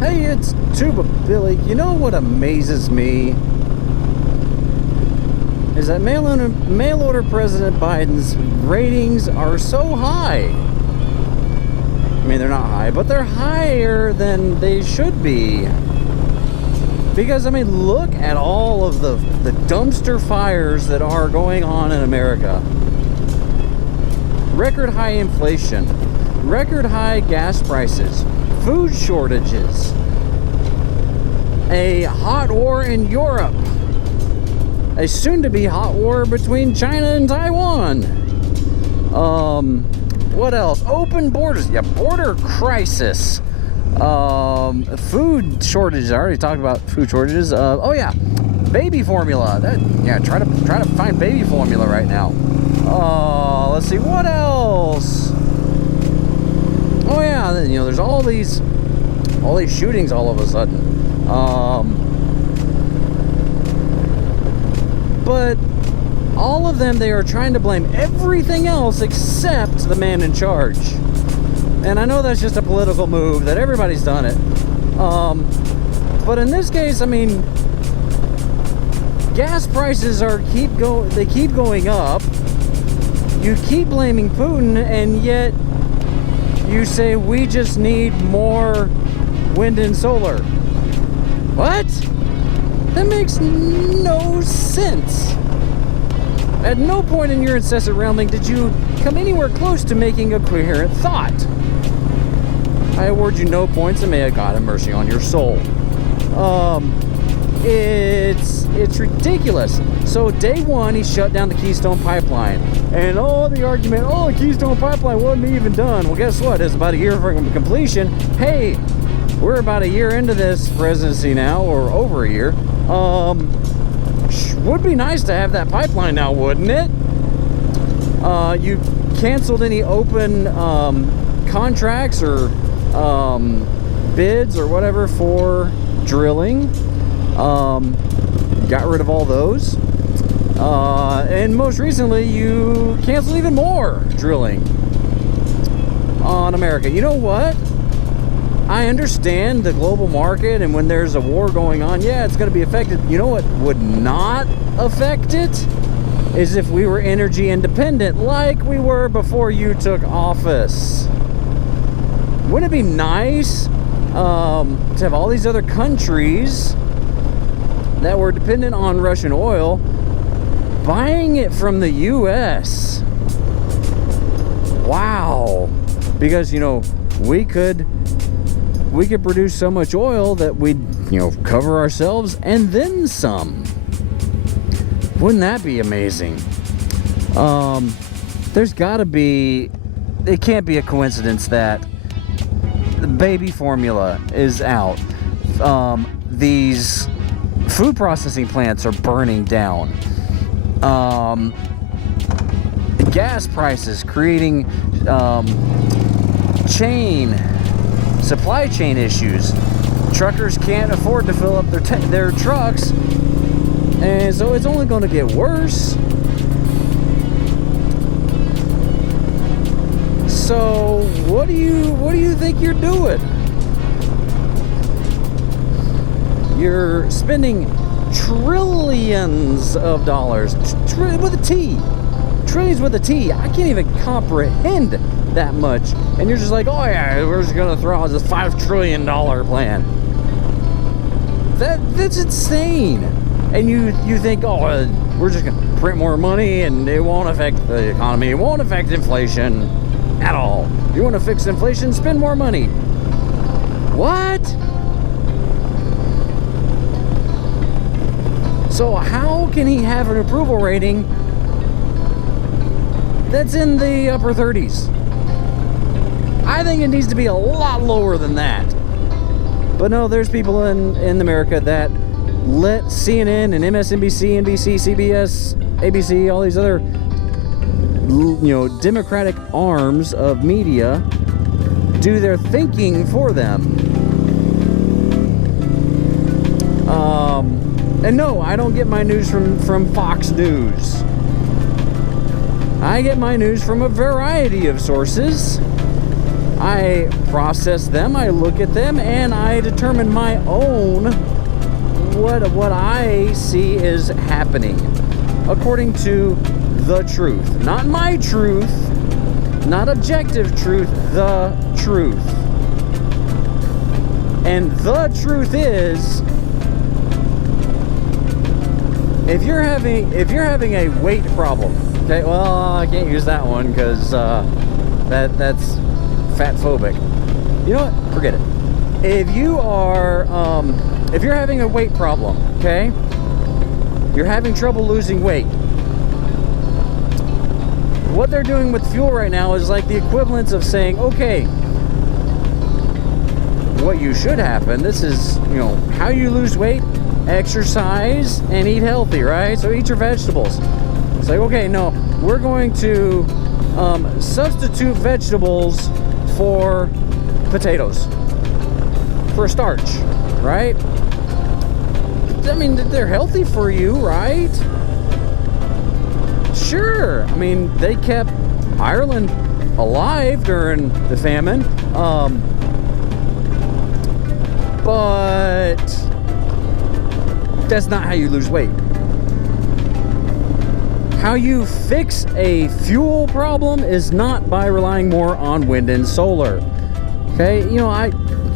Hey, it's Tuba Billy. You know what amazes me? Is that mail order President Biden's ratings are so high. I mean, they're not high, but they're higher than they should be. Because, I mean, look at all of the dumpster fires that are going on in America. Record high inflation, record high gas prices, food shortages, a hot war in Europe, a soon-to-be hot war between China and Taiwan. What else? Open borders. Yeah, border crisis. Food shortages. I already talked about food shortages. Oh yeah, baby formula. Try to find baby formula right now. Let's see what else. Oh yeah, there's all these shootings all of a sudden. But all of them, they are trying to blame everything else except the man in charge. And I know that's just a political move, that everybody's done it. But in this case, I mean, gas prices keep going up. You keep blaming Putin, and yet you say we just need more wind and solar. What? That makes no sense. At no point in your incessant rambling did you come anywhere close to making a coherent thought. I award you no points, and may God have mercy on your soul. It's ridiculous. So day one, he shut down the Keystone Pipeline, and the argument, the Keystone Pipeline wasn't even done. Well, guess what? It's about a year from completion. Hey, we're about a year into this presidency now, or over a year. Would be nice to have that pipeline now, wouldn't it? You canceled any open contracts or bids or whatever for drilling. Got rid of all those. And most recently, you canceled even more drilling on America. You know what? I understand the global market, and when there's a war going on, yeah, it's going to be affected. You know what would not affect it? Is if we were energy independent like we were before you took office. Wouldn't it be nice to have all these other countries that were dependent on Russian oil buying it from the U.S.? Wow. Because, we could produce so much oil that we'd, cover ourselves and then some. Wouldn't that be amazing? There's gotta be, it can't be a coincidence that the baby formula is out. These food processing plants are burning down. Gas prices creating supply chain issues. Truckers can't afford to fill up their trucks, and so it's only going to get worse. So what do you think you're doing? You're spending trillions of dollars, with a T, trillions with a T. I can't even comprehend that much, and you're just like, oh yeah, we're just gonna throw out this $5 trillion plan. That's insane. And you think, we're just gonna print more money and it won't affect the economy, it won't affect inflation at all. You want to fix inflation, spend more money. What? So how can he have an approval rating that's in the upper 30s? I think it needs to be a lot lower than that. But no, there's people in America that let CNN and MSNBC, NBC, CBS, ABC, all these other, democratic arms of media do their thinking for them. And no, I don't get my news from Fox News. I get my news from a variety of sources. I process them, I look at them, and I determine my own what I see is happening according to the truth. Not my truth, not objective truth, the truth. And the truth is, if you're having a weight problem, okay, well, I can't use that one because that's fat phobic. You know what? Forget it. If you're having a weight problem, okay, you're having trouble losing weight. What they're doing with fuel right now is like the equivalence of saying, okay, what you should happen, this is, how you lose weight, exercise, and eat healthy, right? So eat your vegetables. It's like, okay, no, we're going to substitute vegetables for potatoes, for starch, right? I mean, they're healthy for you, right? Sure. I mean, they kept Ireland alive during the famine, but that's not how you lose weight. How you fix a fuel problem is not by relying more on wind and solar. Okay,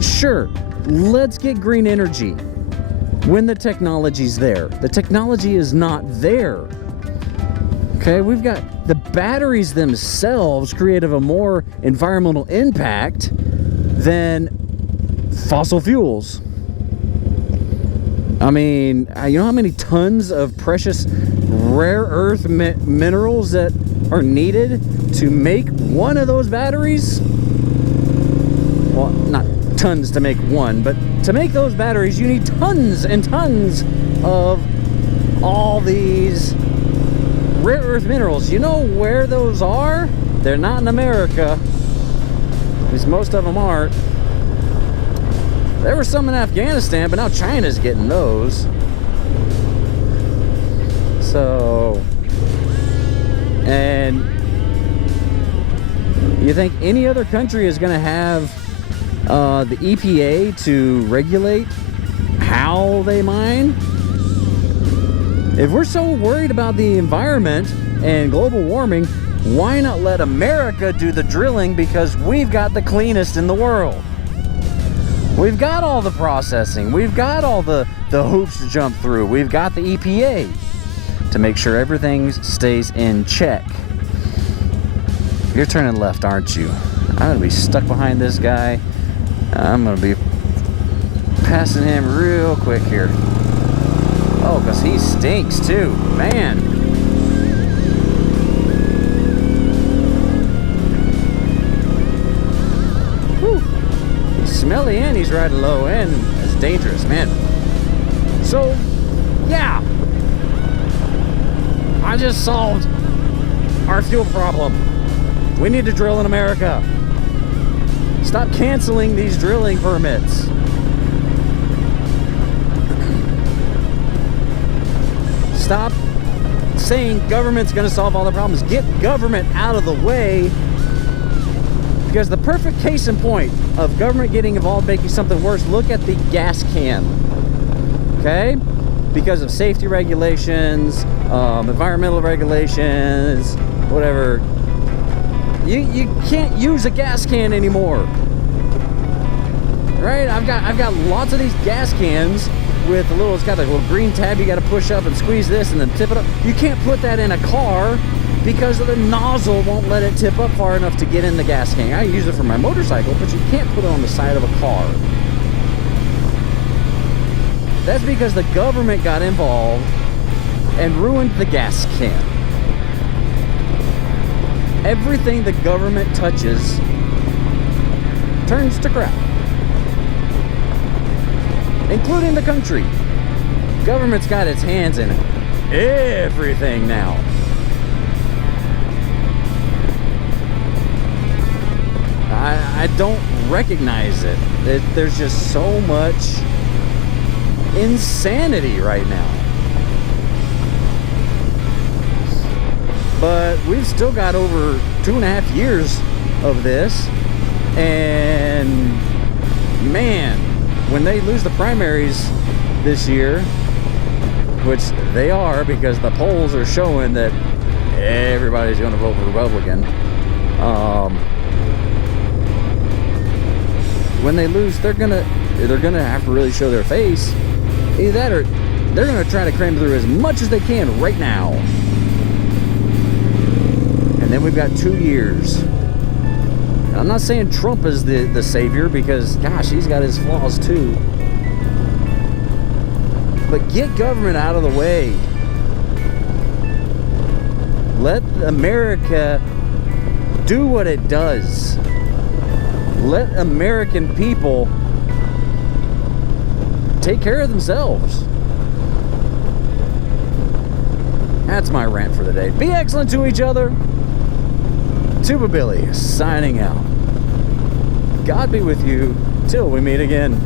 sure, let's get green energy when the technology's there. The technology is not there. Okay, we've got the batteries themselves create a more environmental impact than fossil fuels. I mean, you know how many tons of precious rare earth minerals that are needed to make one of those batteries? Well, not tons to make one, but to make those batteries, you need tons and tons of all these rare earth minerals. You know where those are? They're not in America, because most of them aren't. There were some in Afghanistan, but now China's getting those. So, and you think any other country is going to have the EPA to regulate how they mine? If we're so worried about the environment and global warming, why not let America do the drilling, because we've got the cleanest in the world? We've got all the processing. We've got all the hoops to jump through. We've got the EPA to make sure everything stays in check. You're turning left, aren't you? I'm going to be stuck behind this guy. I'm going to be passing him real quick here. Oh, because he stinks too. Man. Whew. He's smelly and he's riding low, and that's dangerous, man. So, yeah. I just solved our fuel problem. We need to drill in America. Stop canceling these drilling permits. Stop saying government's going to solve all the problems. Get government out of the way. Because the perfect case in point of government getting involved making something worse, look at the gas can. Okay? Because of safety regulations, environmental regulations, whatever. You can't use a gas can anymore. Right? I've got lots of these gas cans with a little, it's got a little green tab you got to push up and squeeze this and then tip it up. You can't put that in a car because the nozzle won't let it tip up far enough to get in the gas can. I use it for my motorcycle, but you can't put it on the side of a car. That's because the government got involved and ruined the gas can. Everything the government touches turns to crap. Including the country. Government's got its hands in everything now. I don't recognize it. There's just so much insanity right now. But we've still got over 2.5 years of this. And man, when they lose the primaries this year, which they are because the polls are showing that everybody's going to vote for Republican. When they lose, they're gonna have to really show their face. Either that, or they're gonna try to cram through as much as they can right now. And then we've got 2 years. And I'm not saying Trump is the savior, because gosh, he's got his flaws too. But get government out of the way. Let America do what it does. Let American people take care of themselves. That's my rant for the day. Be excellent to each other. Tuba Billy signing out. God be with you till we meet again.